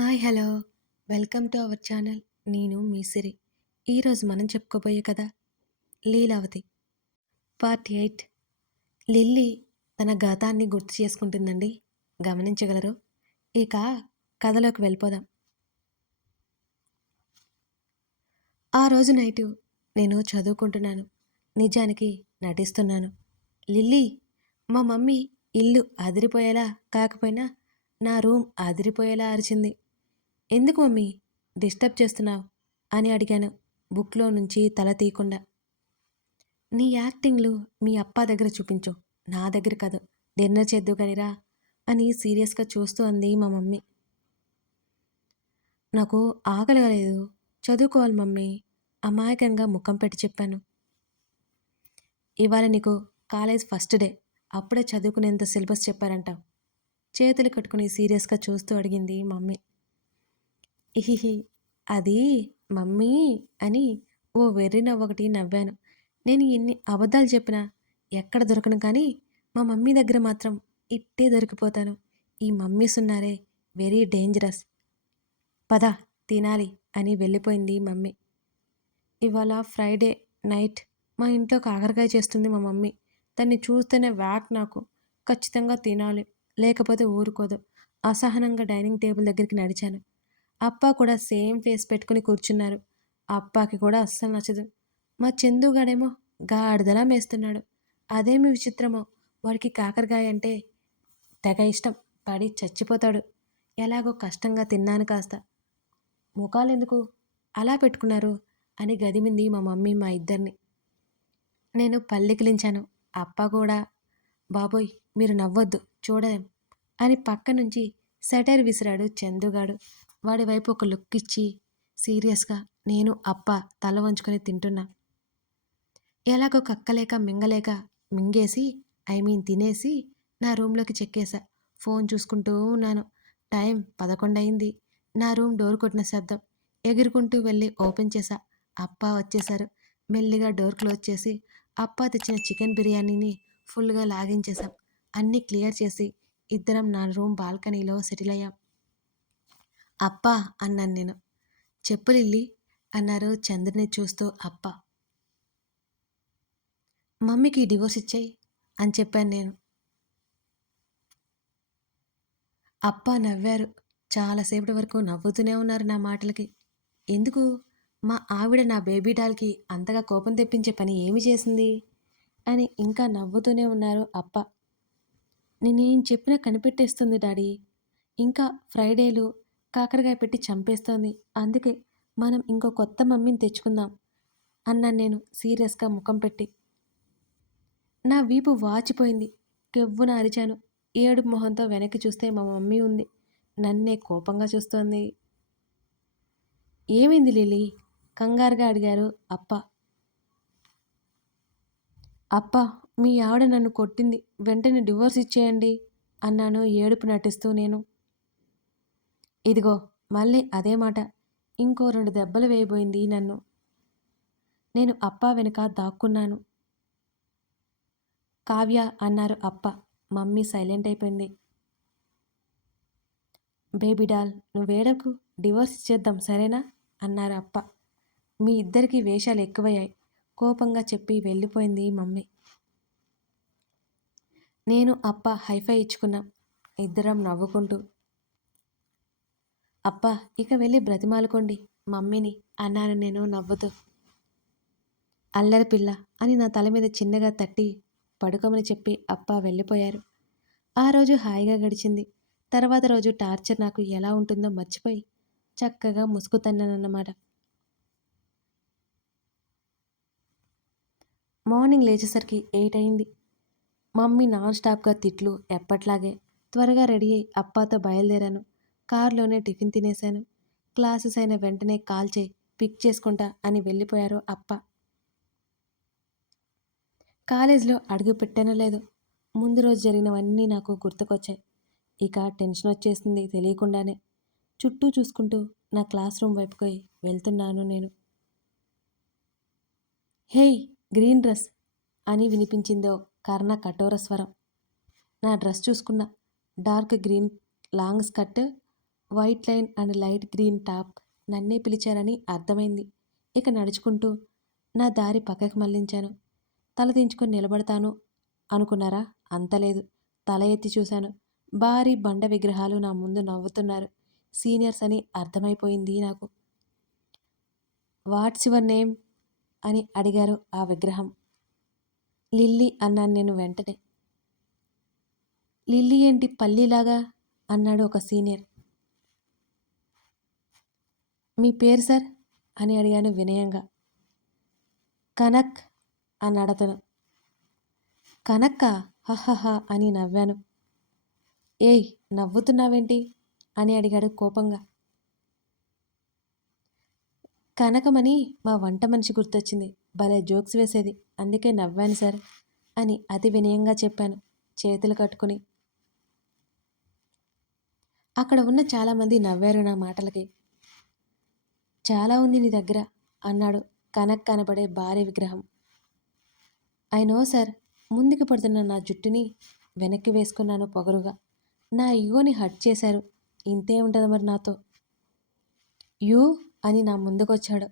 Hi hello. Welcome to our channel. నేను మీ సిరి. ఈరోజు మనం చెప్పుకోబోయే కదా లీలావతి పార్ట్ ఎయిట్. లిల్లీ తన గతాన్ని గుర్తు చేసుకుంటుందండి. గమనించగలరు? ఇక కథలోకి వెళ్ళిపోదాం. ఆ రోజు నైటు నేను చదువుకుంటున్నాను. నిజానికి నటిస్తున్నాను. లిల్లీ మా మమ్మీ ఇల్లు అదిరిపోయేలా కాకపోయినా నా రూమ్ అదిరిపోయేలా అరిచింది. ఎందుకు మమ్మీ డిస్టర్బ్ చేస్తున్నావు? అని అడిగాను బుక్లో నుంచి తల తీయకుండా. నీ యాక్టింగ్లు మీ అప్ప దగ్గర చూపించు నా దగ్గర కాదు డిన్నర్ చేద్దు కానిరా అని సీరియస్గా చూస్తూ అంది మా మమ్మీ. నాకు ఆకలిగలేదు చదువుకోవాలి మమ్మీ అమాయకంగా ముఖం పెట్టి చెప్పాను. ఇవాళ నీకు కాలేజ్ ఫస్ట్ డే అప్పుడే చదువుకునేంత సిలబస్ చెప్పారంటావు చేతులు కట్టుకుని సీరియస్గా చూస్తూ అడిగింది మమ్మీ. ఇహిహి అది మమ్మీ అని ఓ వెర్రి నవ్వొకటి నవ్వాను. నేను ఎన్ని అబద్ధాలు చెప్పినా ఎక్కడ దొరకను కానీ మా మమ్మీ దగ్గర మాత్రం ఇట్టే దొరికిపోతాను. ఈ మమ్మీస్ ఉన్నారే వెరీ డేంజరస్. పద తినాలి అని వెళ్ళిపోయింది మమ్మీ. ఇవాళ ఫ్రైడే నైట్ మా ఇంట్లో కాకరకాయ చేస్తుంది మా మమ్మీ. దాన్ని చూస్తేనే వ్యాక్ నాకు. ఖచ్చితంగా తినాలి లేకపోతే ఊరుకోదు. అసహనంగా డైనింగ్ టేబుల్ దగ్గరికి నడిచాను. అప్ప కూడా సేమ్ ఫేస్ పెట్టుకుని కూర్చున్నారు. అప్పాకి కూడా అస్సలు నచ్చదు. మా చందుగాడేమో గాడిదలా మేస్తున్నాడు. అదేమి విచిత్రమో. వాడికి కాకరకాయ అంటే తెగ ఇష్టం. పడి చచ్చిపోతాడు. ఎలాగో కష్టంగా తిన్నాను కాస్త. ముఖాలెందుకు అలా పెట్టుకున్నారు అని గదిమింది మా మమ్మీ మా ఇద్దరిని. నేను పల్లెకిలించాను అప్ప కూడా బాబోయ్ మీరు నవ్వొద్దు. చూడలేం. అని పక్క నుంచి సెటర్ విసిరాడు చందుగాడు వాడి వైపు ఒక లుక్ ఇచ్చి సీరియస్గా నేను అప్ప తల వంచుకొని తింటున్నా. ఎలాగో కక్కలేక మింగలేక మింగేసి ఐ మీన్ తినేసి నా రూమ్లోకి చెక్కేశా. ఫోన్ చూసుకుంటూ ఉన్నాను. టైం పదకొండు అయింది నా రూమ్ డోర్ కొట్టిన శబ్దం ఎగురుకుంటూ వెళ్ళి ఓపెన్ చేశా. అప్ప వచ్చేశారు. మెల్లిగా డోర్ క్లోజ్ చేసి అప్ప తెచ్చిన చికెన్ బిర్యానీని ఫుల్గా లాగించేశాం. అన్నీ క్లియర్ చేసి ఇద్దరం నా రూమ్ బాల్కనీలో సెటిల్ అయ్యాం అప్ప అన్నాను నేను. చెప్పు లిల్లీ అన్నారు చంద్రుని చూస్తూ అప్ప. మమ్మీకి డివోర్స్ ఇచ్చాయి అని చెప్పాను నేను. అప్ప నవ్వారు. చాలాసేపటి వరకు నవ్వుతూనే ఉన్నారు నా మాటలకి. ఎందుకు? మా ఆవిడ నా బేబీ డాల్కి అంతగా కోపం తెప్పించే పని ఏమి చేసింది? అని ఇంకా నవ్వుతూనే ఉన్నారు అప్ప. నేనేం చెప్పినా కనిపెట్టేస్తుంది డాడీ. ఇంకా ఫ్రైడేలు కాకరకాయ పెట్టి చంపేస్తోంది. అందుకే మనం ఇంకో కొత్త మమ్మీని తెచ్చుకుందాం అన్నాను నేను సీరియస్గా ముఖం పెట్టి. నా వీపు వాచిపోయింది. కెవ్వున అరిచాను. ఏడు మొహంతో వెనక్కి చూస్తే మా మమ్మీ ఉంది. నన్నే కోపంగా చూస్తోంది. ఏమైంది లిలీ? కంగారుగా అడిగారు అప్ప. అప్ప మీ ఆవిడ నన్ను కొట్టింది. వెంటనే డివోర్స్ ఇచ్చేయండి అన్నాను ఏడుపు నటిస్తూ నేను. ఇదిగో మళ్ళీ అదే మాట. ఇంకో రెండు దెబ్బలు వేయబోయింది నన్ను. నేను అప్ప వెనుక దాక్కున్నాను. కావ్య అన్నారు అప్ప. మమ్మీ సైలెంట్ అయిపోయింది. బేబీ డాల్ నువ్వేడకు డివోర్స్ ఇచ్చేద్దాం సరేనా? అన్నారు అప్ప. మీ ఇద్దరికి వేషాలు ఎక్కువయ్యాయి. కోపంగా చెప్పి వెళ్ళిపోయింది మమ్మీ. నేను అప్ప హైఫై ఇచ్చుకున్నాం. ఇద్దరం నవ్వుకుంటూ అప్ప ఇక వెళ్ళి బ్రతిమాలుకోండి. మమ్మీని అన్నాను నేను నవ్వుతూ. అల్లరి పిల్ల అని నా తల మీద చిన్నగా తట్టి పడుకోమని చెప్పి అప్ప వెళ్ళిపోయారు. ఆ రోజు హాయిగా గడిచింది. తర్వాత రోజు టార్చర్ నాకు ఎలా ఉంటుందో మర్చిపోయి చక్కగా ముసుగుతన్నానన్నమాట. మార్నింగ్ లేచేసరికి ఎయిట్ అయింది. మమ్మీ నాన్ స్టాప్గా తిట్లు ఎప్పట్లాగే. త్వరగా రెడీ అయి అప్పాతో బయలుదేరాను. కారులోనే టిఫిన్ తినేశాను. క్లాసెస్ అయిన వెంటనే కాల్ చేయి పిక్ చేసుకుంటా అని వెళ్ళిపోయారు అప్ప. కాలేజ్లో అడుగు పెట్టానో లేదు ముందు రోజు జరిగినవన్నీ నాకు గుర్తుకొచ్చాయి. ఇక టెన్షన్ వచ్చేసింది తెలియకుండానే. చుట్టూ చూసుకుంటూ నా క్లాస్ రూమ్ వైపుకి వెళ్తున్నాను నేను. హేయ్ గ్రీన్ డ్రెస్ అని వినిపించిందో కర్ణ కఠోర స్వరం. నా డ్రెస్ చూసుకున్న. Dark green long skirt white line and light green top నన్నే పిలిచారని అర్థమైంది. ఇక నడుచుకుంటూ నా దారి పక్కకి మళ్ళించాను తల దించుకొని నిలబడతాను అనుకున్నారా? అంతలేదు తల ఎత్తి చూశాను. భారీ బండ విగ్రహాలు నా ముందు నవ్వుతున్నారు. సీనియర్స్ అని అర్థమైపోయింది నాకు. What's your name? అని అడిగారు ఆ విగ్రహం. లిల్లీ అన్నాను నేను వెంటనే. లిల్లీ ఏంటి పల్లీలాగా? అన్నాడు ఒక సీనియర్. మీ పేరు సార్? అని అడిగాను వినయంగా. కనక్ అన్నాడు అతను. కనక్క? హహహ అని నవ్వాను. ఏయ్ నవ్వుతున్నావేంటి? అని అడిగాడు కోపంగా. కనకమని మా వంట మనిషి గుర్తొచ్చింది. భలే జోక్స్ వేసేది. అందుకే నవ్వాను సార్ అని అతి వినయంగా చెప్పాను చేతులు కట్టుకుని. అక్కడ ఉన్న చాలామంది నవ్వారు నా మాటలకి. చాలా ఉంది నీ దగ్గర అన్నాడు కనక్ కనబడే భారీ విగ్రహం. ఐ నో సార్ ముందుకు పడుతున్న నా జుట్టుని వెనక్కి వేసుకున్నాను పొగరుగా. నా ఇగోని హట్ చేశారు ఇంతే ఉంటుంది మరి నాతో. యూ అని నా ముందుకొచ్చాడు.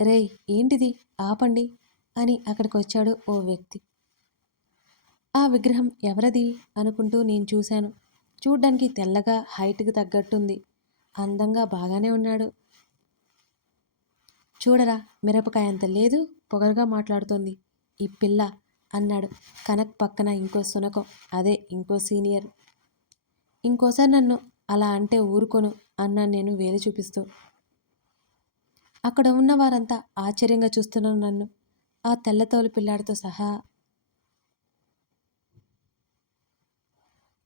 రేయ్ ఏంటిది? ఆపండి అని అక్కడికి వచ్చాడు ఓ వ్యక్తి. ఆ విగ్రహం ఎవరది అనుకుంటూ నేను చూశాను. చూడ్డానికి తెల్లగా హైట్కి తగ్గట్టుంది. అందంగా బాగానే ఉన్నాడు. చూడరా మిరపకాయ అంత లేదు పొగరుగా మాట్లాడుతోంది. ఈ పిల్ల అన్నాడు కనక్ పక్కన ఇంకో సునకం అదే ఇంకో సీనియర్. ఇంకోసారి నన్ను అలా అంటే ఊరుకోను అన్నాను నేను వేలు చూపిస్తూ. అక్కడ ఉన్న వారంతా ఆశ్చర్యంగా చూస్తున్నాను నన్ను. ఆ తెల్లతోలు పిల్లాడితో సహా.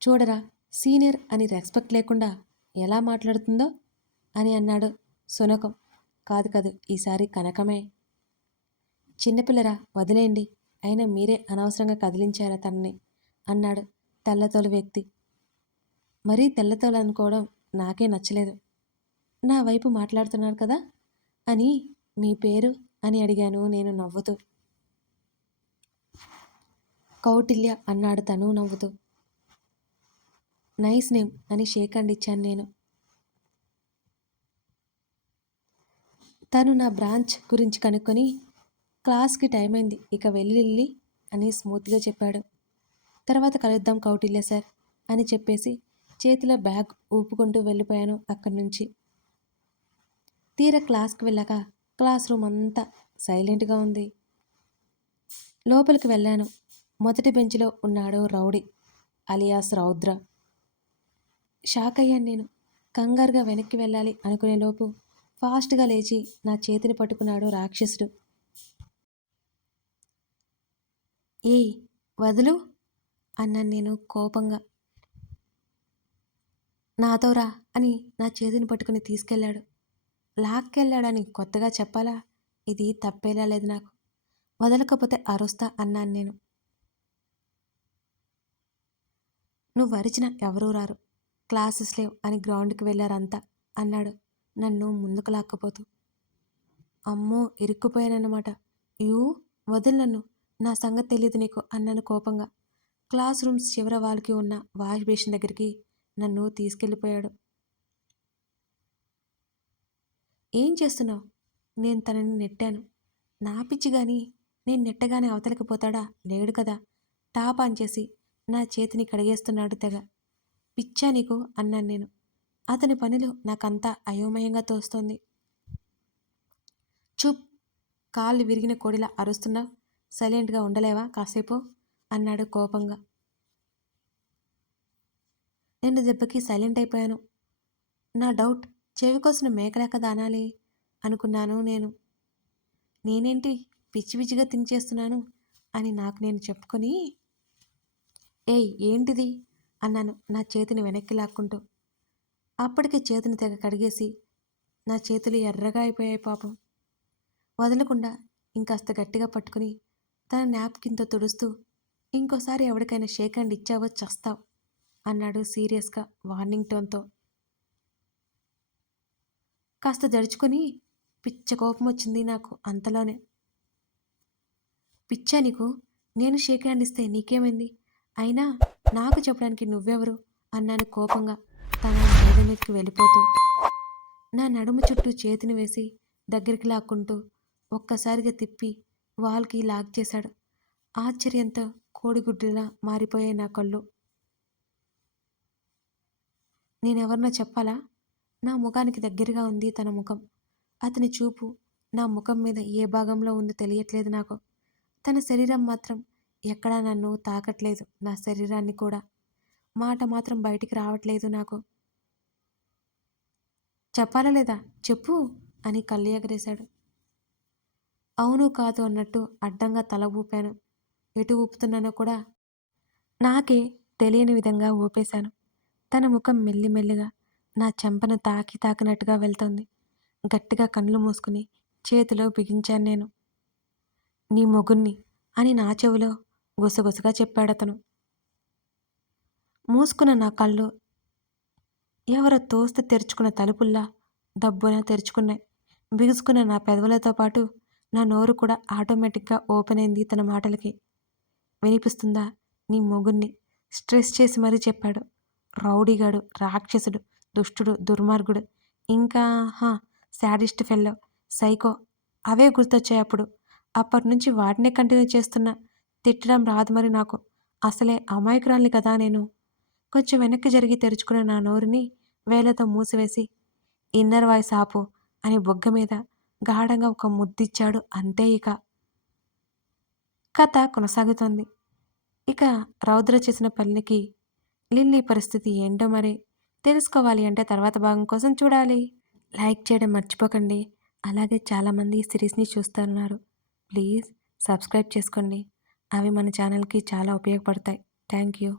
చూడరా సీనియర్ అని రెస్పెక్ట్ లేకుండా ఎలా మాట్లాడుతుందో అని అన్నాడు సునకం. కాదు కాదు ఈసారి కనకమే. చిన్నపిల్లరా వదిలేయండి. అయినా మీరే అనవసరంగా కదిలించారా తనని? అన్నాడు తెల్లతోలు వ్యక్తి. మరీ తెల్లతోలు అనుకోవడం నాకే నచ్చలేదు. నా వైపు మాట్లాడుతున్నారు కదా అని మీ పేరు అని అడిగాను నేను నవ్వుతూ. కౌటిల్య అన్నాడు తను నవ్వుతూ. నైస్ నేమ్ అని షేక్ హ్యాండ్ ఇచ్చాను నేను. తను నా బ్రాంచ్ గురించి కనుక్కొని క్లాస్కి టైం అయింది ఇక వెళ్ళి అని స్మూత్గా చెప్పాడు. తర్వాత కలుద్దాం కౌటిల్య సార్ అని చెప్పేసి చేతిలో బ్యాగ్ ఊపుకుంటూ వెళ్ళిపోయాను అక్కడి నుంచి. తీరా క్లాస్కి వెళ్ళాక క్లాస్ రూమ్ అంతా సైలెంట్గా ఉంది. లోపలికి వెళ్ళాను. మొదటి బెంచ్లో ఉన్నాడు రౌడీ అలియాస్ రౌద్ర. షాక్ అయ్యాను నేను. కంగారుగా వెనక్కి వెళ్ళాలి అనుకునేలోపు ఫాస్ట్గా లేచి నా చేతిని పట్టుకున్నాడు రాక్షసుడు. ఏయ్ వదులు? అన్నాను నేను కోపంగా. నాతో రా అని నా చేతిని పట్టుకుని తీసుకెళ్ళాడు. లాక్కెళ్ళాడని కొత్తగా చెప్పాలా? ఇది తప్పేలా లేదు నాకు. వదలకపోతే అరుస్తా అన్నాను నేను. నువ్వు అరిచిన ఎవరూ రారు. క్లాసెస్ లేవు అని గ్రౌండ్కి వెళ్ళారంతా అన్నాడు. నన్ను ముందుకు లాక్కపోతూ. అమ్మో! ఇరుక్కుపోయానన్నమాట. యూ! వదిలి నన్ను. నా సంగతి తెలియదు నీకు అన్నాను కోపంగా. క్లాస్ రూమ్స్ చివర వాళ్ళకి ఉన్న వాష్ బేసిన్ దగ్గరికి నన్ను తీసుకెళ్ళిపోయాడు. ఏం చేస్తున్నావు? నేను తనని నెట్టాను. నా పిచ్చి కానీ నేను నెట్టగానే అవతలికి పోతాడా? లేడు కదా. టాప్ ఆన్ చేసి నా చేతిని కడిగేస్తున్నాడు తెగ. పిచ్చా నీకు అన్నాను నేను. అతని పనిలో నాకంతా అయోమయంగా తోస్తోంది. చూప్ కాళ్ళు విరిగిన కోడిలా అరుస్తున్నా సైలెంట్గా ఉండలేవా కాసేపు? అన్నాడు కోపంగా. నేను దెబ్బకి సైలెంట్ అయిపోయాను. నా డౌట్ చెవి కోసిన మేకలేక దానాలి అనుకున్నాను నేను. నేనేంటి పిచ్చి పిచ్చిగా తినిచేస్తున్నాను అని నాకు నేను చెప్పుకొని ఏయ్ ఏంటిది? అన్నాను నా చేతిని వెనక్కి లాక్కుంటూ. అప్పటికే చేతిని తెగ కడిగేసి నా చేతులు ఎర్రగా అయిపోయాయి పాపం. వదలకుండా ఇంకాస్త గట్టిగా పట్టుకుని తన నాప్కిన్తో తుడుస్తూ ఇంకోసారి ఎవరికైనా షేక్ హ్యాండ్ ఇచ్చావో చస్తావు అన్నాడు సీరియస్గా వార్నింగ్ టోన్తో. కాస్త జడుచుకొని పిచ్చ కోపం వచ్చింది నాకు అంతలోనే. పిచ్చా నీకు నేను షేక్ హ్యాండ్ ఇస్తే నీకేమైంది? అయినా నాకు చెప్పడానికి నువ్వెవరు? అన్నాను కోపంగా తన మీదకి వెళ్ళిపోతూ. నా నడుము చుట్టూ చేతిని వేసి దగ్గరికి లాక్కుంటూ ఒక్కసారిగా తిప్పి వాల్కి లాక్ చేశాడు. ఆశ్చర్యంతో కోడిగుడ్డులా మారిపోయాయి నా కళ్ళు. నేనెవరినో చెప్పాలా? నా ముఖానికి దగ్గరగా ఉంది తన ముఖం. అతని చూపు నా ముఖం మీద ఏ భాగంలో ఉందో తెలియట్లేదు నాకు. తన శరీరం మాత్రం ఎక్కడా నన్ను తాకట్లేదు నా శరీరాన్ని కూడా. మాట మాత్రం బయటికి రావట్లేదు నాకు. చెప్పాలా లేదా? చెప్పు అని కళ్ళు ఎగరేశాడు. అవును కాదు అన్నట్టు అడ్డంగా తల ఊపాను. ఎటు ఊపుతున్నానో కూడా నాకే తెలియని విధంగా ఊపేశాను. తన ముఖం మెల్లిమెల్లిగా నా చెంపను తాకి తాకినట్టుగా వెళ్తోంది. గట్టిగా కళ్ళు మూసుకుని చేతిలో బిగించాను నేను. నీ మొగుణ్ణి అని నా చెవిలో గుసగుసగా చెప్పాడతను. మూసుకున్న నా కళ్ళు ఎవరో తోస్తే తెరుచుకున్న తలుపుల్లా దబ్బున తెరుచుకున్నాయి. బిగుసుకున్న నా పెదవులతో పాటు నా నోరు కూడా ఆటోమేటిక్గా ఓపెన్ అయింది తన మాటలకి. వినిపిస్తుందా నీ మొగుణ్ణి? స్ట్రెస్ చేసి మరీ చెప్పాడు. రౌడీగాడు రాక్షసుడు దుష్టుడు దుర్మార్గుడు ఇంకా హా శాడిస్ట్ ఫెల్లో సైకో అవే గుర్తొచ్చాయి అప్పుడు. అప్పటి నుంచి వాటినే కంటిన్యూ చేస్తున్నా. తిట్టడం రాదు మరి నాకు. అసలే అమాయకురాల్ని కదా నేను. కొంచెం వెనక్కి జరిగి తెరుచుకున్న నా నోరుని వేలతో మూసివేసి ఇన్నర్ వాయిస్ ఆపు అని బొగ్గ మీద గాఢంగా ఒక ముద్దిచ్చాడు అంతే ఇక. కథ కొనసాగుతోంది. ఇక రౌద్ర చేసిన పనికి లిల్లీ పరిస్థితి ఏంటో మరి తెలుసుకోవాలి అంటే తర్వాత భాగం కోసం చూడాలి. లైక్ చేయడం మర్చిపోకండి. అలాగే చాలామంది ఈ సిరీస్ని చూస్తున్నారు ప్లీజ్ సబ్స్క్రైబ్ చేసుకోండి. అవి మన ఛానల్కి చాలా ఉపయోగపడతాయి. Thank you